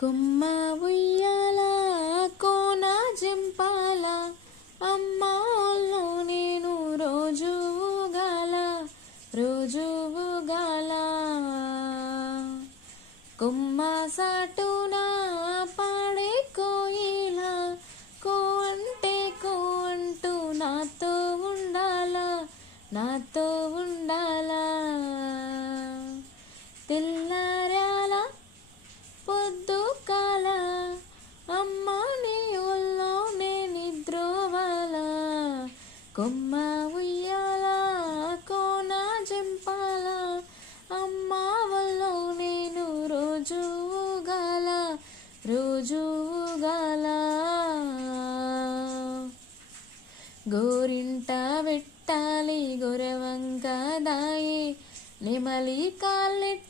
కొమ్మ ఉయ్యాల కోన జింపాల అమ్మ ఒళ్ళో నేను రోజు ఊగాల రోజు ఊగాల. కొమ్మ సాటున పాడే కోయిల కో అంటే కో అంటూ నాతో ఉండాల నాతో ఉండాల. తెల్లారాల పొద్దు కాల అమ్మ నీ ఒళ్ళోనే నిద్రోవాల. కొమ్మ ఉయ్యాల కోన జంపాల అమ్మ ఒళ్ళో నేను రోజు ఊగాల రోజు ఊగాల. గోరింట పెట్టాలి గొరవంక దాయి నెమలి కాళ్ళెట్ట